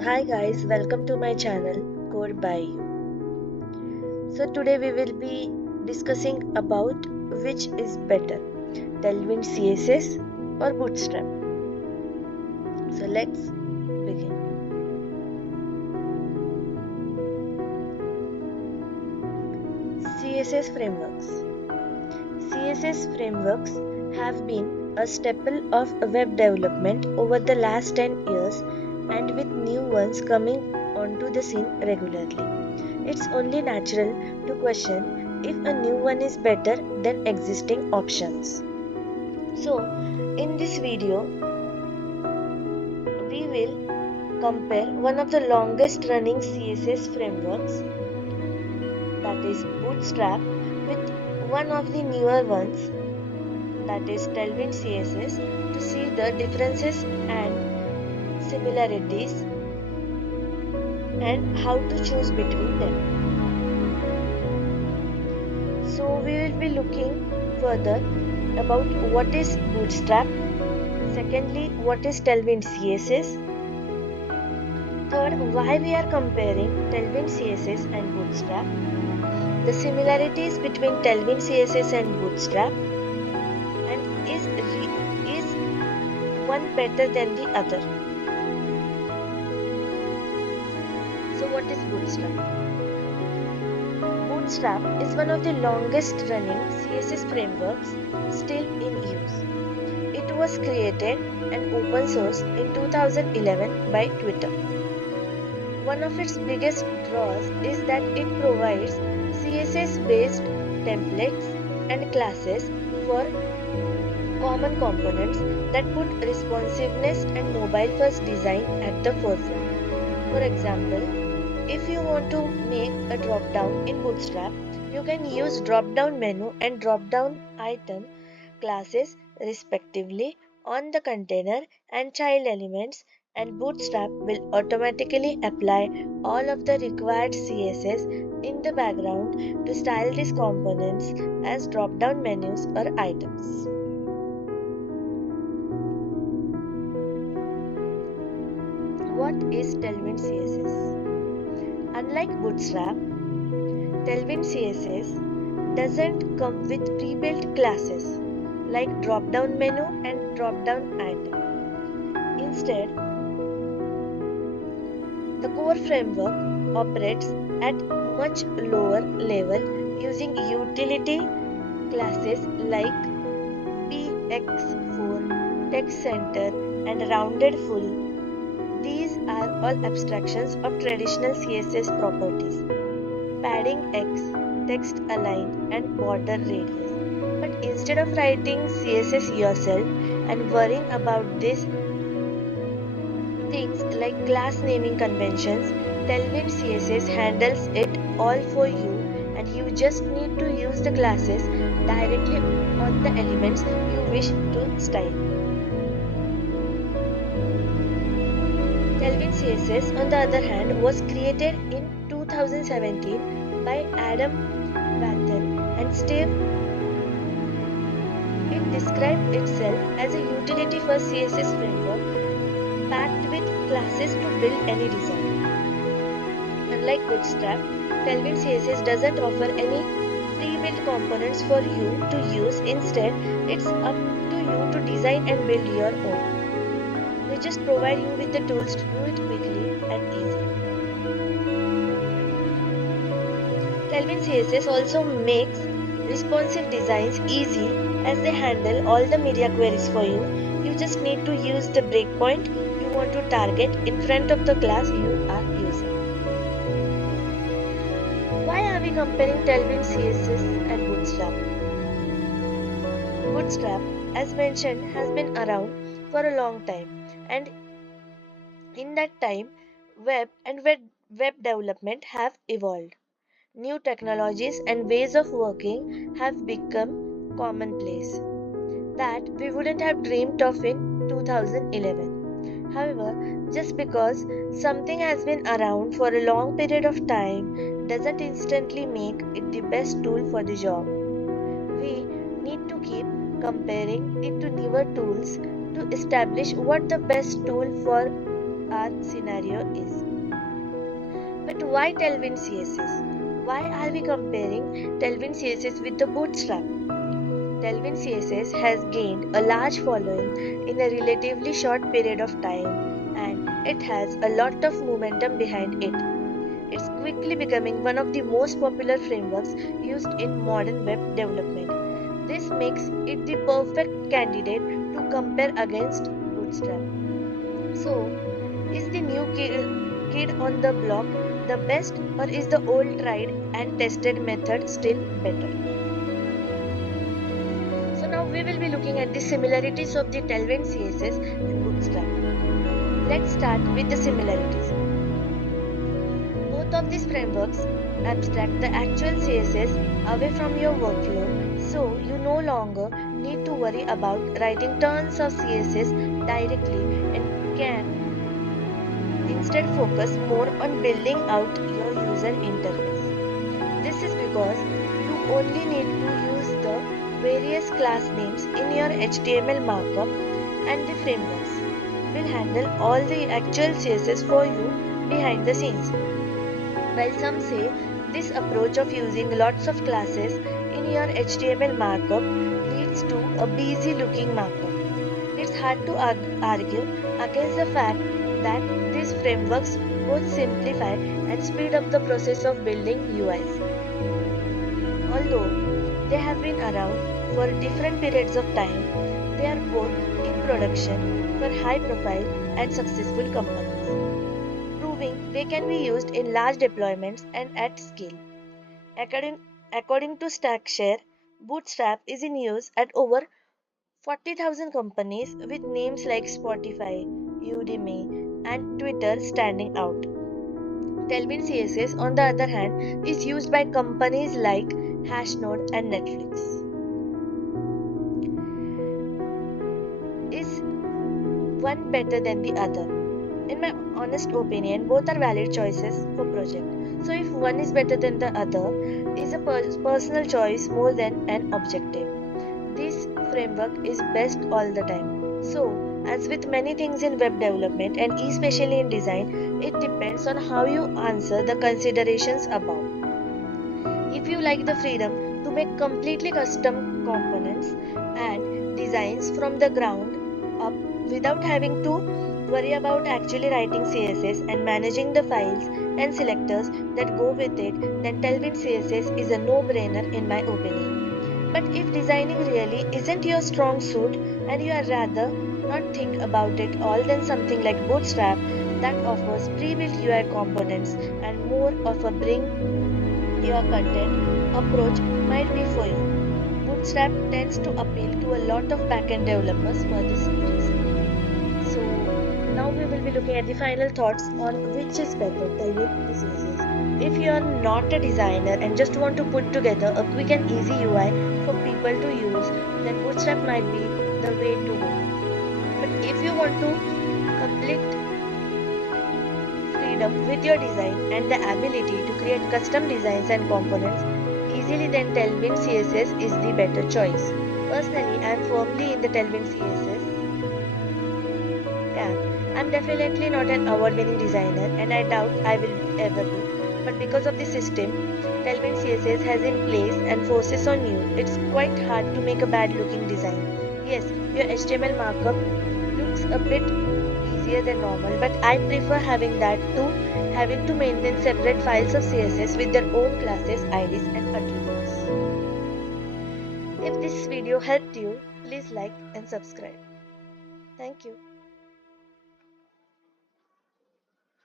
Hi guys, welcome to my channel Code by You. So today we will be discussing about which is better, Tailwind CSS or Bootstrap. So let's begin. CSS frameworks. CSS frameworks have been a staple of web development over the last 10 years, and with new ones coming onto the scene regularly. It's only natural to question if a new one is better than existing options. So, in this video, we will compare one of the longest running CSS frameworks, that is Bootstrap, with one of the newer ones, that is Tailwind CSS, to see the differences and similarities and how to choose between them. So we will be looking further about what is Bootstrap, secondly what is Tailwind CSS, third why we are comparing Tailwind CSS and Bootstrap, the similarities between Tailwind CSS and Bootstrap, and is one better than the other. So what is Bootstrap? Bootstrap is one of the longest running CSS frameworks still in use. It was created and open source in 2011 by Twitter. One of its biggest draws is that it provides CSS based templates and classes for common components that put responsiveness and mobile first design at the forefront. For example, if you want to make a drop down in Bootstrap, you can use drop down menu and drop down item classes respectively on the container and child elements, and Bootstrap will automatically apply all of the required CSS in the background to style these components as drop down menus or items. What is Tailwind CSS? Unlike Bootstrap, Tailwind CSS doesn't come with pre-built classes like drop-down menu and drop-down item. Instead, the core framework operates at much lower level using utility classes like px4, text center, and rounded full. These are all abstractions of traditional CSS properties: padding X, text align, and border radius. But instead of writing CSS yourself and worrying about these things like class naming conventions, Tailwind CSS handles it all for you, and you just need to use the classes directly on the elements you wish to style. Tailwind CSS, on the other hand, was created in 2017 by Adam Wathan and Steve. It described itself as a utility for CSS framework packed with classes to build any design. Unlike Bootstrap, Tailwind CSS doesn't offer any pre-built components for you to use. Instead, it's up to you to design and build your own. We just provide you with the tools to do it quickly and easily. Tailwind CSS also makes responsive designs easy as they handle all the media queries for you. You just need to use the breakpoint you want to target in front of the class you are using. Why are we comparing Tailwind CSS and Bootstrap? Bootstrap, as mentioned, has been around for a long time, and in that time, web and web development have evolved. New technologies and ways of working have become commonplace that we wouldn't have dreamed of in 2011. However, just because something has been around for a long period of time doesn't instantly make it the best tool for the job. We need to keep comparing it to newer tools to establish what the best tool for our scenario is. But why Tailwind CSS? Why are we comparing Tailwind CSS with the Bootstrap? Tailwind CSS has gained a large following in a relatively short period of time, and it has a lot of momentum behind it. It's quickly becoming one of the most popular frameworks used in modern web development. This makes it the perfect candidate to compare against Bootstrap. So, is the new kid on the block the best, or is the old tried and tested method still better? So now we will be looking at the similarities of the Tailwind CSS and Bootstrap. Let's start with the similarities. Both of these frameworks abstract the actual CSS away from your workflow, so you no longer need to worry about writing tons of CSS directly and can instead focus more on building out your user interface. This is because you only need to use the various class names in your HTML markup, and the frameworks will handle all the actual CSS for you behind the scenes. While some say this approach of using lots of classes in your HTML markup leads to a busy looking markup, it's hard to argue against the fact that these frameworks both simplify and speed up the process of building UIs. Although they have been around for different periods of time, they are both in production for high profile and successful companies, proving they can be used in large deployments and at scale. According to StackShare, Bootstrap is in use at over 40,000 companies, with names like Spotify, Udemy, and Twitter standing out. Tailwind CSS, on the other hand, is used by companies like Hashnode and Netflix. Is one better than the other? In my honest opinion, both are valid choices for project. So if one is better than the other, is a personal choice more than an objective. This framework is best all the time. So, as with many things in web development and especially in design, it depends on how you answer the considerations above. If you like the freedom to make completely custom components and designs from the ground up without having to worry about actually writing CSS and managing the files and selectors that go with it, then Tailwind CSS is a no-brainer in my opinion. But if designing really isn't your strong suit and you are rather not think about it all, then something like Bootstrap that offers pre-built UI components and more of a bring your content approach might be for you. Bootstrap tends to appeal to a lot of backend developers for this reason. So now we will be looking at the final thoughts on which is better, Tailwind or CSS. If you are not a designer and just want to put together a quick and easy UI for people to use, then Bootstrap might be the way to go. But if you want to complete freedom with your design and the ability to create custom designs and components easily, then Tailwind CSS is the better choice. Personally, I am firmly in the Tailwind CSS camp. I'm definitely not an award-winning designer and I doubt I will ever be. But because of the system Tailwind CSS has in place and forces on you, it's quite hard to make a bad-looking design. Yes, your HTML markup looks a bit easier than normal, but I prefer having that to having to maintain separate files of CSS with their own classes, IDs and attributes. If this video helped you, please like and subscribe. Thank you.